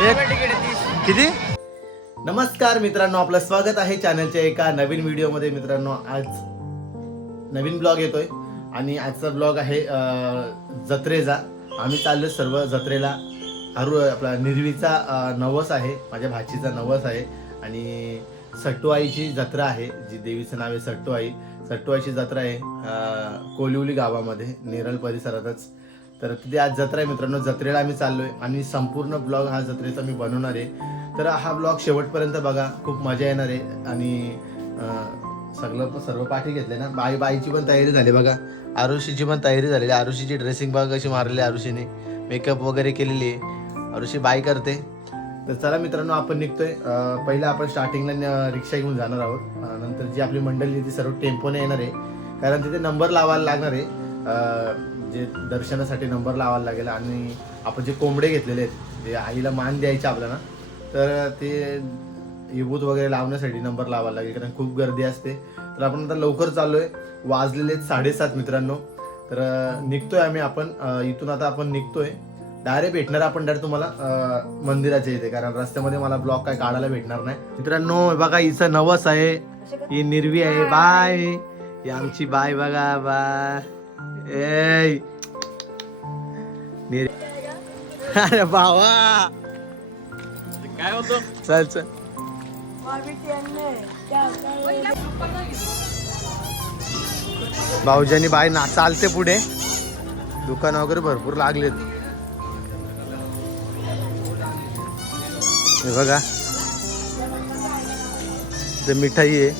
एक. किती? नमस्कार मित्रांनो आपलं स्वागत आहे चॅनलच्या एका नवीन व्हिडिओमध्ये. मित्रांनो आज नवीन ब्लॉग येतोय आणि आजचा ब्लॉग आहे जत्रेचा. आम्ही चाललो सर्व जत्रेला. अरु आपला निर्वीचा नवस आहे माझ्या भाचीचा नवस आहे आणि सट्टूआईची जत्रा आहे जी देवीचं नाव आहे सट्टूआई सट्टूआईची जत्रा आहे कोलिवली गावामध्ये नेरळ परिसरातच. तर तिथे आज जत्रा आहे मित्रांनो. जत्रेला आम्ही चाललोय. आणि संपूर्ण ब्लॉग हा जत्रेचा मी बनवणार आहे. तर हा ब्लॉग शेवटपर्यंत बघा. खूप मजा येणार आहे. आणि सगळं सर्व पाठी घेतले ना. बाई बाईची पण तयारी झाली बघा. आरुषीची पण तयारी झालेली. आरुषीची ड्रेसिंग बघा कशी मारली आरुषीने. मेकअप वगैरे केलेली आहे. आरुषी बाई करते. तर चला मित्रांनो आपण निघतोय. पहिलं आपण स्टार्टिंगला रिक्षा घेऊन जाणार आहोत. नंतर जी आपली मंडळी ती सर्व टेम्पोने येणार आहे. कारण तिथे नंबर लावायला लागणार आहे. जे दर्शनासाठी नंबर लावायला लागेल आणि आपण जे कोंबडे घेतलेले आहेत जे आईला मान द्यायचे आपल्याला तर ते इबूत वगैरे लावण्यासाठी नंबर लावायला लागेल कारण खूप गर्दी असते. तर आपण आता लवकर चाललोय. वाजलेले आहेत साडेसात मित्रांनो. तर निघतोय आम्ही आपण. इथून आता आपण निघतोय. डायरेक्ट भेटणार आपण डायरेक्ट तुम्हाला मंदिराच्या इथे कारण रस्त्यामध्ये मला ब्लॉक काय काढायला भेटणार नाही. मित्रांनो बघा हिचं नवस आहे. ही निर्वी आहे. बाय. ही आमची बाय बघा बाय. ए निर अरे बावा काय होतो चल चल भाऊजानी बाई ना चालते पुढे. दुकान वगैरे भरपूर लागलेत. हे बघा. ते मिठाई आहे.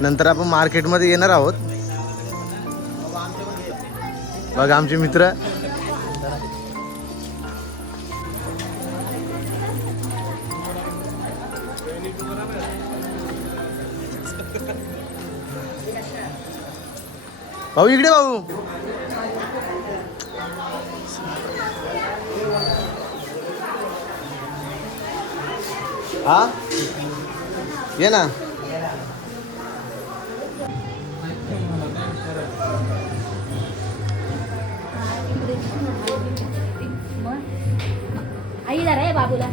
नंतर आपण मार्केटमध्ये येणार आहोत. बघा आमचे मित्र. भाऊ इकडे भाऊ. हा? ये ना. आई जरा आहे बाबूला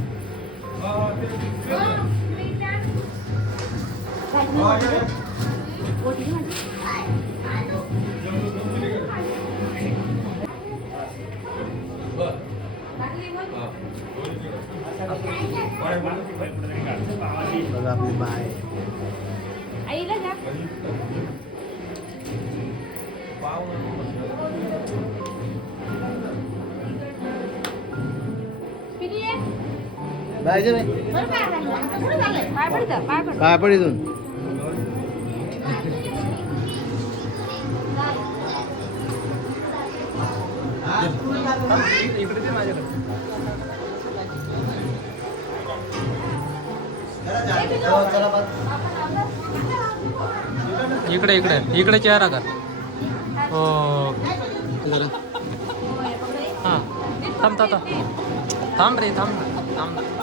बघा आपली बाय आईला बाय जे काय पाय पड इथून. इकडे इकडे. इकडे इकडे चेहरा कर हो. हां थांब थांब. थांब रे थांब. थांब.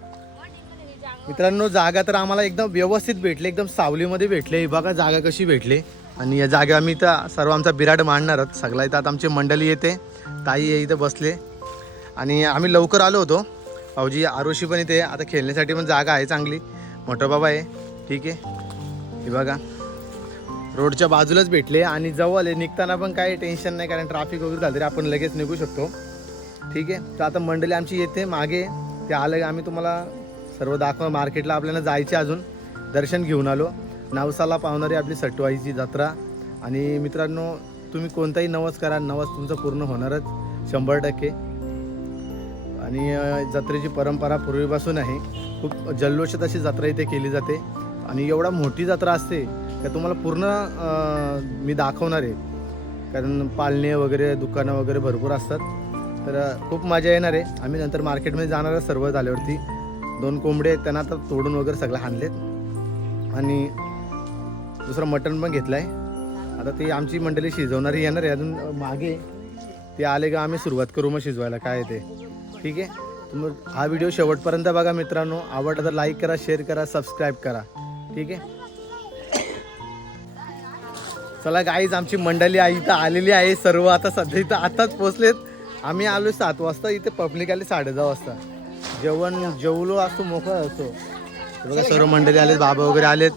मित्रांनो जागा तर आम्हाला एकदम व्यवस्थित भेटले एकदम सावलीमध्ये भेटले. हे बघा जागा कशी भेटले. आणि या जागा आम्ही तर सर्व आमचा बिराड मांडणार आहोत. सगळा इथं आता आमची मंडळी येते. ताई आहे इथं बसले. आणि आम्ही लवकर आलो होतो. भाऊजी आरोशी पण इथे आता खेळण्यासाठी पण जागा आहे चांगली. मोठं बाबा आहे. ठीक आहे. हे बघा. रोडच्या बाजूलाच भेटले. आणि जवळ आहे. निघताना पण काही टेन्शन नाही कारण ट्रॅफिक वगैरे झालं तरी आपण लगेच निघू शकतो. ठीक आहे. तर आता मंडळी आमची येते. मागे ते आलं. आम्ही तुम्हाला सर्व दाखवा. मार्केटला आपल्याला जायचे अजून. दर्शन घेऊन आलो. नवसाला पावणारी आपली सटवाईची जत्रा. आणि मित्रांनो तुम्ही कोणताही नवस करा. नवस तुमचं पूर्ण होणारच. शंभर टक्के. आणि जत्रेची परंपरा पूर्वीपासून आहे. खूप जल्लोषात अशी जत्रा इथे केली जाते. आणि एवढा मोठी जत्रा असते का तुम्हाला पूर्ण मी दाखवणार आहे. कारण पालणे वगैरे दुकानं वगैरे भरपूर असतात. तर खूप मजा येणार आहे. आम्ही नंतर मार्केटमध्ये जाणार सर्व झाल्यावरती. दोन कोंबडे आहेत त्यांना आता तोडून वगैरे सगळं आणलेत. आणि दुसरं मटण पण घेतलं आहे आता ती आमची मंडळी शिजवणारी येणार आहे अजून मागे ते आले का आम्ही सुरुवात करू मग शिजवायला काय ते. ठीक आहे? तुम्ही मग हा व्हिडिओ शेवटपर्यंत बघा मित्रांनो. आवडला तर लाईक करा शेअर करा सबस्क्राईब करा. ठीक आहे? चला गाईज आमची मंडळी आई इथं आलेली आहे. सर्व आता सध्या इथं आताच पोचलेत. आम्ही आलो सात वाजता इथे पब्लिक आली साडेदहा वाजता. जेवण जेवलो असतो मोकळा असतो. बघा सर्व मंडळी आलेत बाबा वगैरे आलेत.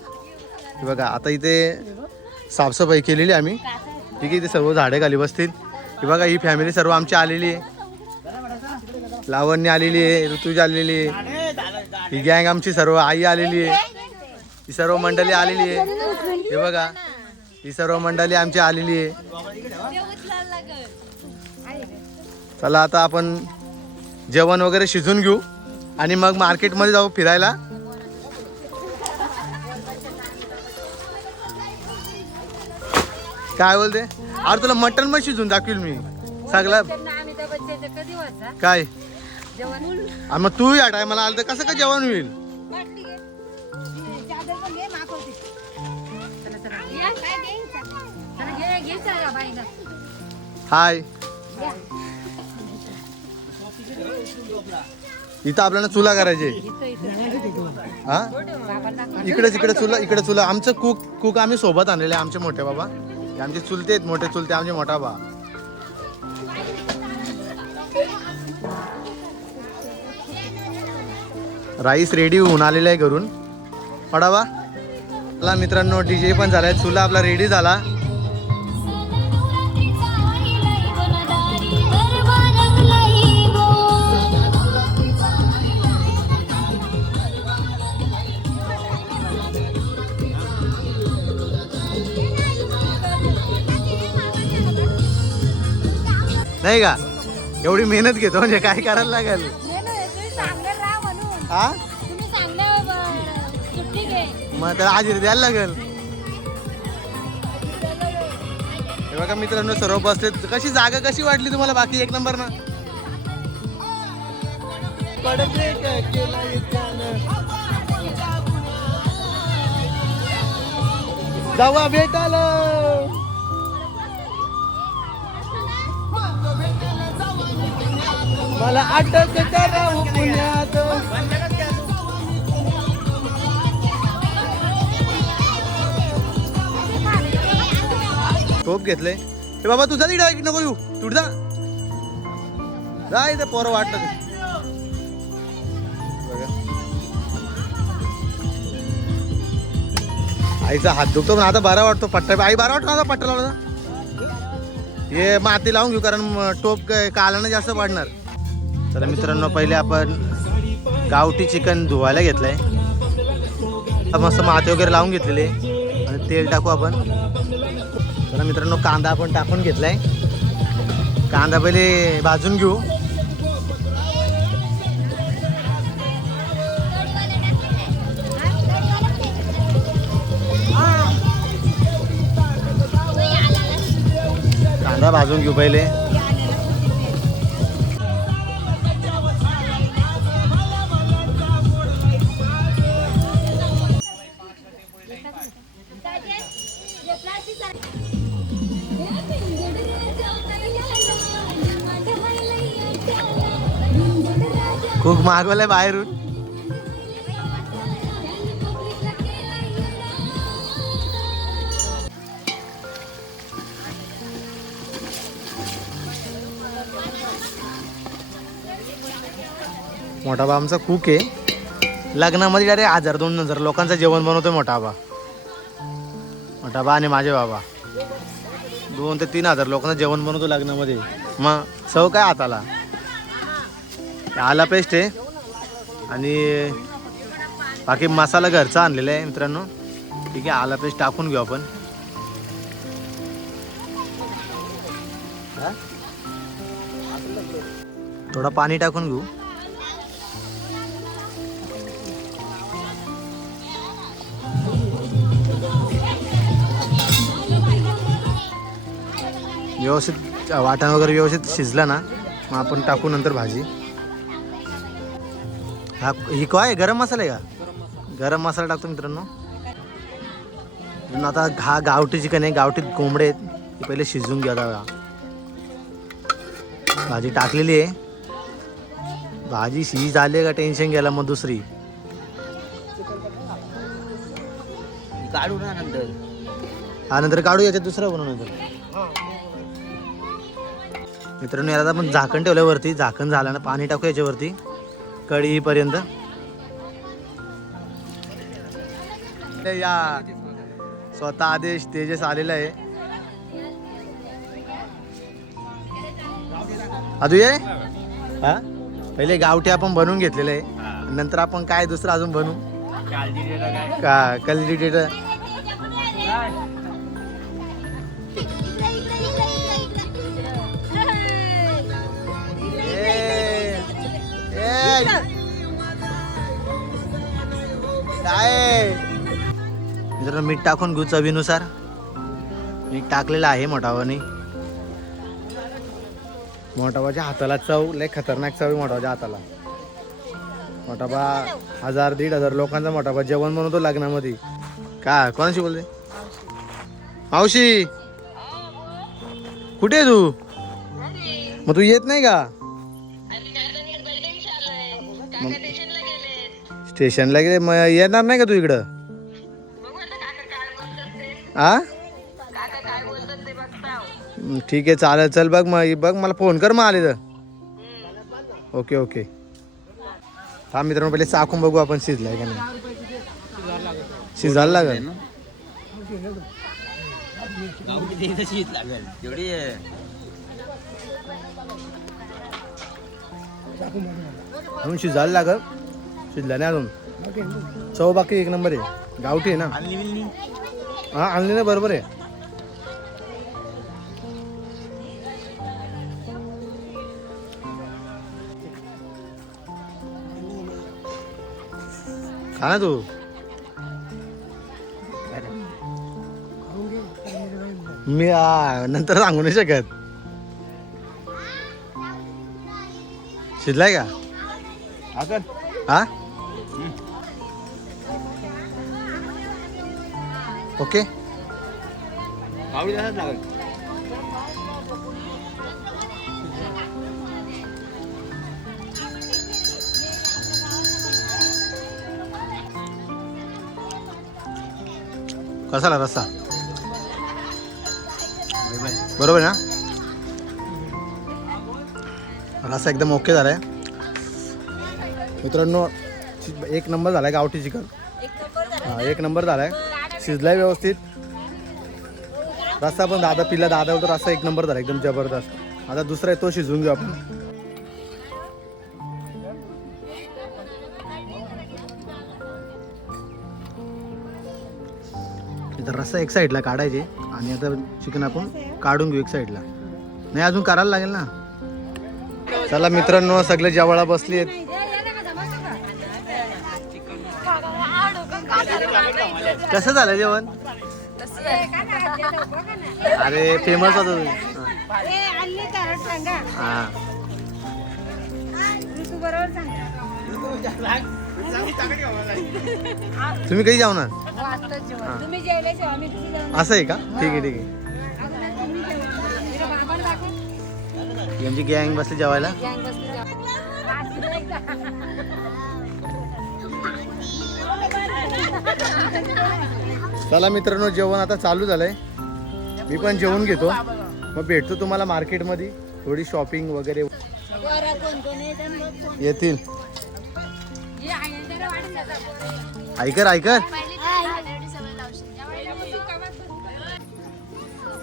बघा आता इथे साफसफाई केलेली आम्ही. ठीक आहे इथे सर्व झाडे खाली बसतील. की बघा ही फॅमिली सर्व आमची आलेली आहे. लावण्य आलेली आहे ऋतुज आलेली आहे. ही गँग आमची सर्व आई आलेली आहे. ही सर्व मंडळी आलेली आहे. हे बघा ही सर्व मंडळी आमची आलेली आहे. चला आता आपण जेवण वगैरे शिजून घेऊ. आणि मग मार्केटमध्ये जाऊ फिरायला. काय बोलते? अरे तुला मटन पण शिजून दाखवील मी. सगळं काय? मग तू या टायमाला आलं तर कसं काय जेवण होईल? हाय इथं आपल्याला चुला करायचे. हा? इकडेच इकडे चुला इकडे चुला. आमचं कुक कुक आम्ही सोबत आणलेले आहे, आमचे मोठे बाबा. आमचे चुलते आहेत मोठे चुलते आमचे मोठा बा. राईस रेडी होऊन आलेला आहे घरून. पडावा चला मित्रांनो डीजे पण झालाय. चुला आपला रेडी झाला. नाही का? एवढी मेहनत घेतो म्हणजे काय करायला लागेल? हा? मग त्याला हाजीर द्यायला लागेल. हे बघा मित्रांनो सर्व बसले. कशी जागा कशी वाटली तुम्हाला बाकी एक नंबर ना जावा भेटायला मला अटक करा हो पुण्यात. टोप घेतलंय. हे बाबा तुझा तिकडे नको येऊ. तुझ जा. ते पोरं वाटलं बघा. आईचा हात दुखतो पण आता बरा वाटतो पट्टा. आई बरा वाटतो आता पट्टा लावला हे माती लावून घेऊ कारण टोप काय कालानं जास्त वाढणार. चला मित्रांनो पहिले आपण गावठी चिकन धुवायला घेतलंय. आता मस्त माती वगैरे लावून घेतलेले आणि तेल टाकू आपण. चला मित्रांनो कांदा आपण टाकून घेतलाय. कांदा पहिले भाजून घेऊ. कांदा भाजून घेऊ पहिले. मागवलंय बाहेरून. मोठा बा आमचा कुक आहे. लग्नामध्ये अरे हजार दोन हजार. लोकांचं जेवण बनवतोय मोठा बा मोठा बा आणि माझे बाबा. दोन ते तीन हजार लोकांचं जेवण बनवतो लग्नामध्ये. मग सव काय हाताला आला पेस्ट आहे. आणि बाकी मसाला घरचा आणलेला आहे मित्रांनो. ठीक आहे आला पेस्ट टाकून घेऊ आपण. थोडा पाणी टाकून घेऊ. व्यवस्थित वाटण वगैरे व्यवस्थित शिजला ना मग आपण टाकू नंतर भाजी. हा ही काय? आहे? गरम मसाला आहे का? गरम मसाला टाकतो मित्रांनो. आता हा गावठी चिकन आहे. गावठी कोंबडे आहेत. ते पहिले शिजवून घ्या आता. भाजी टाकलेली आहे. भाजी शिज झाली का? टेन्शन गेला मग दुसरी. काढू ना नंतर हा नंतर काढू याच्यात दुसरं बनवू नंतर. मित्रांनो याला आपण झाकण ठेवलं वरती. झाकण झालं ना पाणी टाकू याच्यावरती. कढी पर्यंत या. स्वतः आदेश तेजस आलेला आहे. अजू ये. हा? पहिले गावठी आपण बनवून घेतलेलं आहे. नंतर आपण काय दुसरं अजून बनवू? का कल्डिटेटर काय? जरा मीठ टाकून घेऊ चवीनुसार. मीठ टाकलेलं आहे मोठावानी. मोठाबाच्या हाताला चव लय खतरनाक चव आहे मोठाबाच्या हाताला. मोठाबा हजार दीड हजार लोकांचा मोठाबा जेवण बनवतो लग्नामध्ये. का? कोणाशी बोलते मावशी! कुठे आहे तू? मग तू येत नाही का? स्टेशनला गेले. मग येणार नाही का तू इकडं? आ? हं, ठीक आहे चालेल. चल बघ मग बघ मला फोन कर मग आले तर ओके ओके. हा मित्रांनो पहिले चाकून बघू आपण शिजलाय का नाही. शिजायला लागेल. लागेल. म्हणून शिजायला लागल. शिजला नाही अजून. चव बाकी एक नंबर आहे. गावठी आहे ना? हा आणली ना बरोबर आहे. खा ना तू. मी नंतर सांगू नाही शकत. शिजलाय का? हा? ओके. गावठी तसाच लागेल. कसा आला रस्सा? बरोबर आहे ना? रस्सा एकदम ओके झालाय. मित्रांनो एक नंबर झाला आहे गावठी चिकन. हा एक नंबर झाला आहे शिजलाय व्यवस्थित. रस्सा पण दादा पिला दादा होता रस्सा एक नंबर झाला एकदम जबरदस्त. आता दुसरा आहे तो शिजवून घेऊ आपण. इथं रस्सा एक साईडला काढायचे आणि आता चिकन आपण काढून घेऊ एक साईडला नाही अजून करायला लागेल ना? चला मित्रांनो सगळे जेवळा बसली आहेत कसं झालं जेवण? अरे फेमस होत हा. तुम्ही कधी जेवणार? तुम्ही जेवल्याशिवाय आम्ही किती जाऊ असं आहे का? ठीक आहे ठीक आहे. यांची गँग बसली जेवायला. चला मित्रांनो जेवण आता चालू झालंय. मी पण जेवण घेतो. मग भेटतो तुम्हाला मार्केटमध्ये. थोडी शॉपिंग वगैरे. येतील. ऐकर ऐकर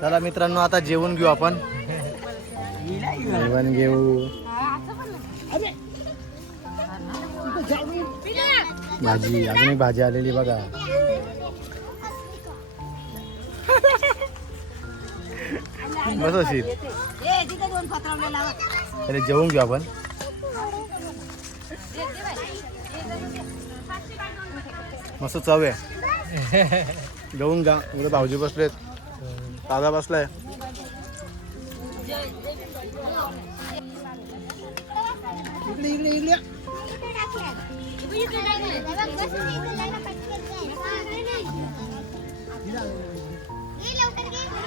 चला मित्रांनो आता जेवण घेऊ आपण. जेवण घेऊ. भाजी अजून एक भाजी आलेली बघा. बस अशी. अरे जेवून घेऊ आपण. मस्त चव आहे. जेवून घ्या. उद्या भाऊजी बसलेत. दादा बसलाय.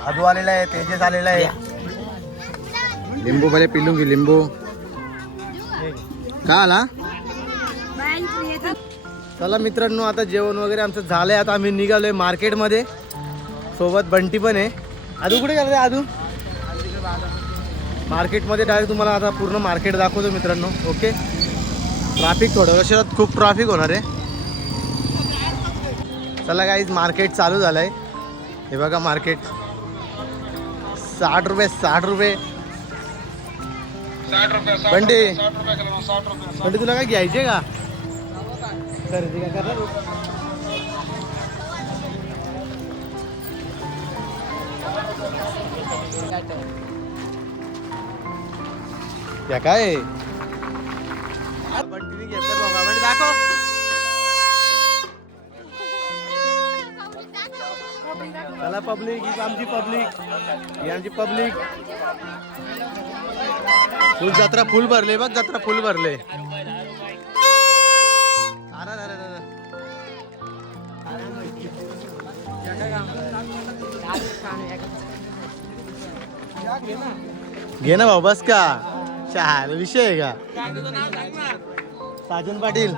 अजू आलेला आहे तेजस आलेला आहे. लिंबू भले पिलून की लिंबू. का आला? चला मित्रांनो आता जेवण वगैरे आमचं झालंय. आता आम्ही निघालोय मार्केटमध्ये. सोबत बंटी पण आहे. आदू कुठे गेला रे आदू मार्केटमध्ये डायरेक्ट तुम्हाला आता पूर्ण मार्केट दाखवतो मित्रांनो. ओके? ट्रॅफिक थोड्या वर्षात खूप ट्रॅफिक होणार आहे. चला काहीच मार्केट चालू झालं आहे हे बघा मार्केट साठ रुपये साठ रुपये. बंटी. बंटी तुला काय घ्यायचे का? खरेदी काय करणार? या काय? घेतलं दाखव. चला पब्लिक ही आमची पब्लिक. ही आमची पब्लिक. फुल जत्रा फुल भरले बघ जत्रा फुल भरले. घे ना भाऊ बस का. चाल विषय आहे का? साजन पाटील.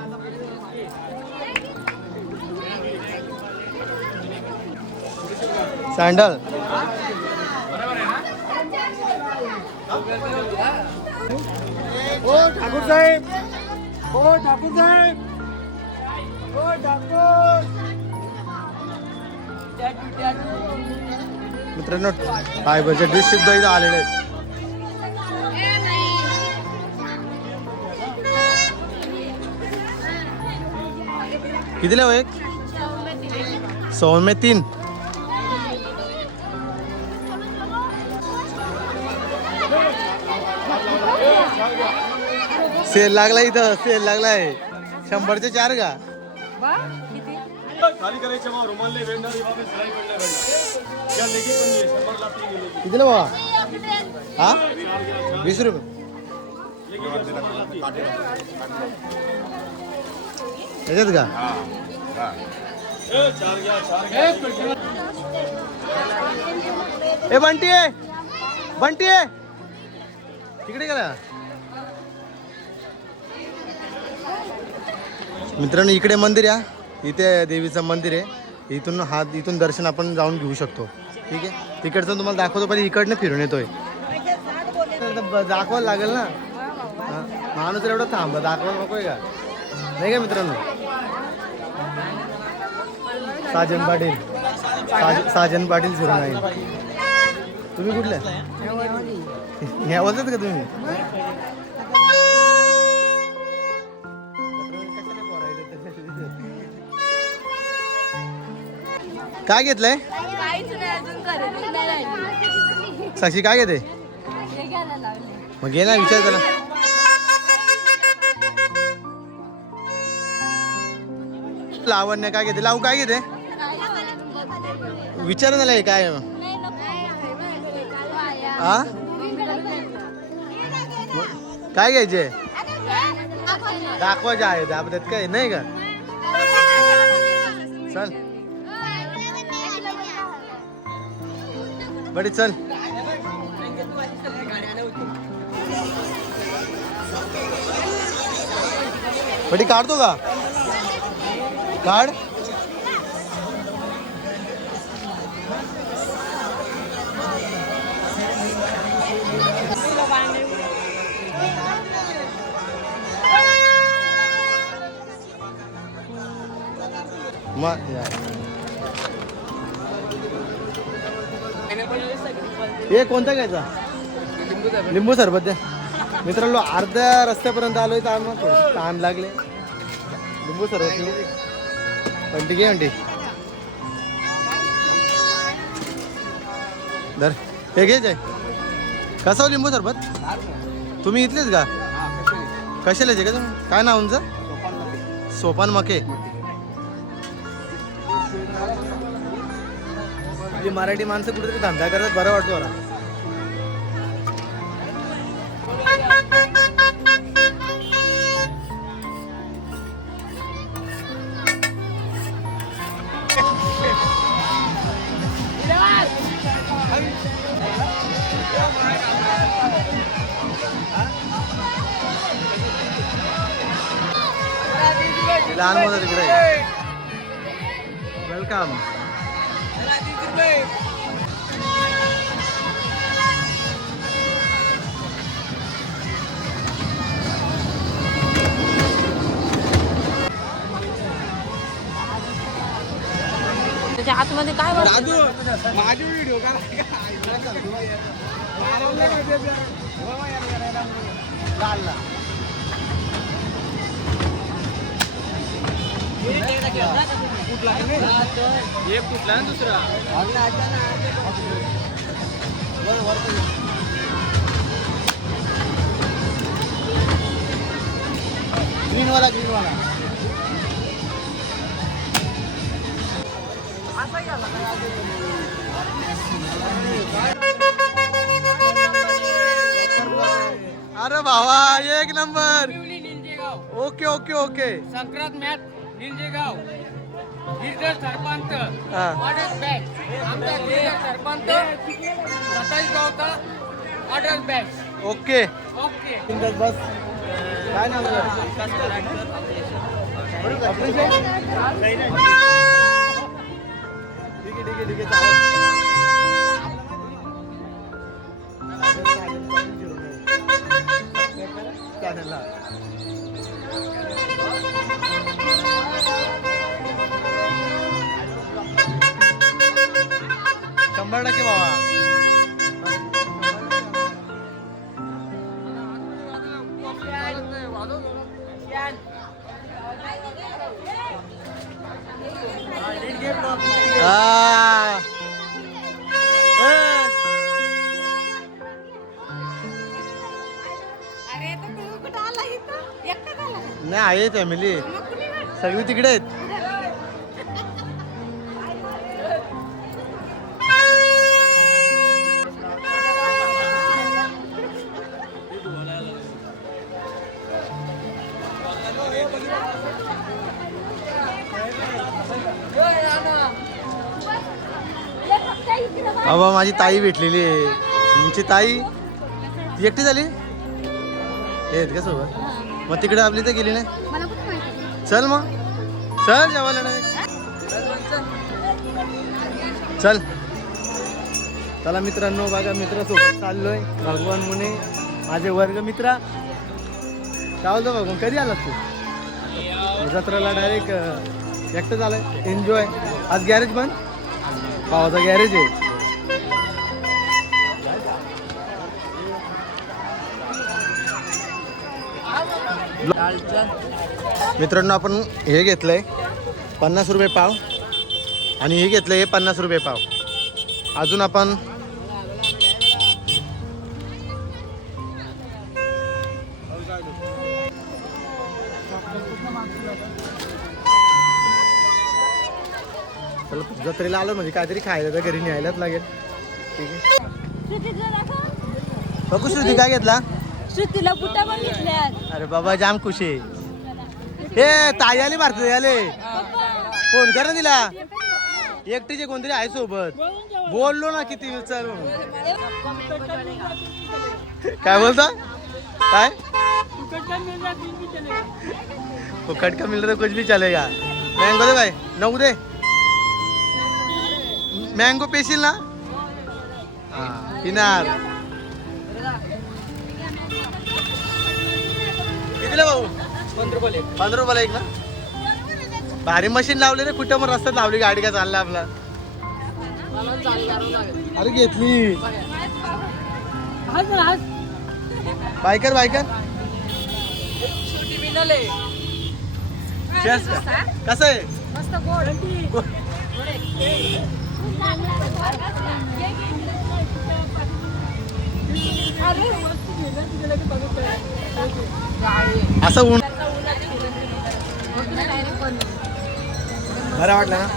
सँडल. ओ ठाकूर साहेब. ओ ठाकूर साहेब. ओ ठाकूर. मित्रांनो फायबरचे डिश सुद्धा इथं आलेले आहेत. कितीला हो एक? सौ में तीन. सेल लागला इथं सेल लागलाय. शंभरचे चार का? कितीला बाबा हा? वीस रुपये. याच्यात का? ए बंटी आहे बंटी आहे तिकडे गेला. मित्रांनो इकडे मंदिर या. इथे देवीचं मंदिर आहे. इथून हा इथून दर्शन आपण जाऊन घेऊ शकतो. ठीक आहे? तिकडचं तुम्हाला दाखवतो पहिले इकडनं फिरून येतोय. दाखवायला लागेल ना? माणूस एवढं थांब दाखवायला नकोय का? नाही का मित्रांनो? साजन पाटील. साजन पाटील सुरू नाही तुम्ही कुठले? बोलतात का तुम्ही? काय घेतलंय? साक्षी काय घेते? मग घे ना विचार करा. लावण्य काय घेते? लावू काय घेते? विचार ना काय? हा काय घ्यायचे? दाखवायचे आहे त्यात काय? नाही का? चल. बडी चल. बडी काढतो का? काढ मग हे कोणता घ्यायचा? लिंबू सरबत द्या मित्रांनो अर्ध्या रस्त्यापर्यंत आलोय तर आम्हाला ताण लागले. लिंबू सरबत घेऊ पंटी धर हे घ्यायचंय कसं हो लिंबू सरबत तुम्ही इथलेच का कशाला का तुम्ही काय नाव तुमचं सोपान मके मराठी माणसं कुठेतरी धंदा करतात बरं वाटतो मला लहान मुलं तिकडे वेलकम त्याच्या आतमध्ये काय वाटतं? ग्रीन वाला ग्रीन वाला अरे भावा एक number okay okay okay. Sankranti match. Ninjegaon Girdhar sarpanch हा. Order batch. आमचा गिरधर सरपंच सत्तावीस गावचा ऑर्डर बॅच. ओके. ओके. बस काय नाव ऑपरेशन ठीक आहे ठीक आहे ठीक आहे. चालेल. आहे फॅमिली सगळी तिकडे आहेत. ये बाबा माझी ताई भेटलेली आहे. तुमची ताई? ती एकटी झाली? हे आहेत का सोबत मग तिकडे आपली तर गेली नाही चल मग. चल जेवायला नाही. चल. चला मित्रांनो बघा मित्रासोबत चाललोय. भगवान मुने माझे वर्ग मित्रा. काय बोलतो भगवान? कधी आलास तू? जत्रेला डायरेक्ट एकटं झालंय एन्जॉय आज गॅरेज बंद? भावाचा गॅरेज आहे. मित्रांनो आपण हे घेतलंय पन्नास रुपये पाव. आणि हे घेतलंय हे पन्नास रुपये पाव. अजून आपण जत्रेला आलो म्हणजे काहीतरी खायला तर घरी न्यायलाच लागेल. ठीक आहे. बघू श्रुती काय घेतला? श्रुतीला बुटा पण घेतल्यात. अरे बाबा जाम खुशी आहे. हे ताई आली भारतात आले. फोन कर ना तिला. एकटीचे कोणतरी आहे सोबत. बोललो ना किती विचारू काय बोलता? काय? फुकट का मिल तो कुछ भी चलेगा. मँगो दे भाई नऊ दे. मँगो पेशील ना? हा पिणार. भाऊ. पंधरा रुपयाला एक. ना? भारी मशीन लावली रे कुठं मग रस्त्यात लावली गाडी का चालला आपला. अरे घेतली. Biker biker? कसं आहे? मस्त गोड असं ऊन बरा वाटला ना?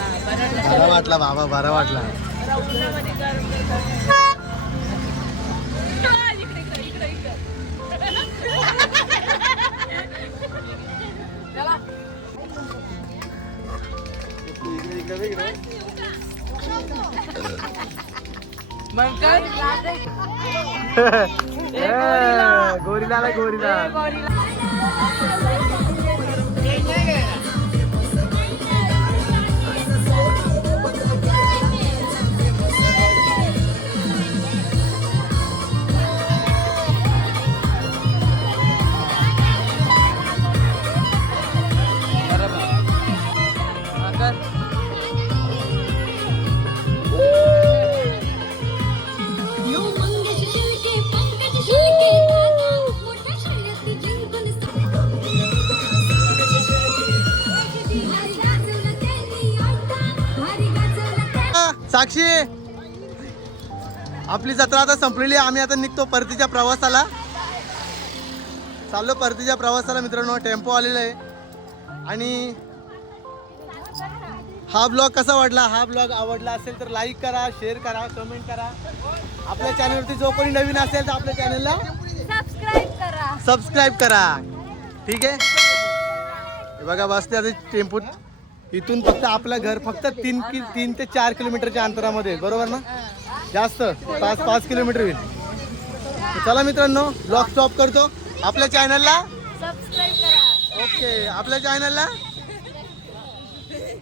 बरा वाटला बाबा बरा वाटला. गोरीला गोरीला. साक्षी! आपली जत्रा आता संपलेली आहे. आम्ही आता निघतो परतीच्या प्रवासाला. चाललो परतीच्या प्रवासाला मित्रांनो टेम्पो आलेला आहे. आणि हा ब्लॉग कसा वाटला? हा ब्लॉग आवडला असेल तर लाईक करा शेअर करा कमेंट करा. आपल्या चॅनलवरती जो कोणी नवीन असेल तर आपल्या चॅनलला सबस्क्राईब करा. ठीक आहे? हे बघा बसते आता टेम्पोत इथून फक्त आपलं घर फक्त तीन कि तीन ते चार किलोमीटरच्या अंतरामध्ये बरोबर ना? जास्त पाच पाच किलोमीटर होईल. चला मित्रांनो ब्लॉग स्टॉप करतो. आपल्या चॅनलला ओके आपल्या चॅनलला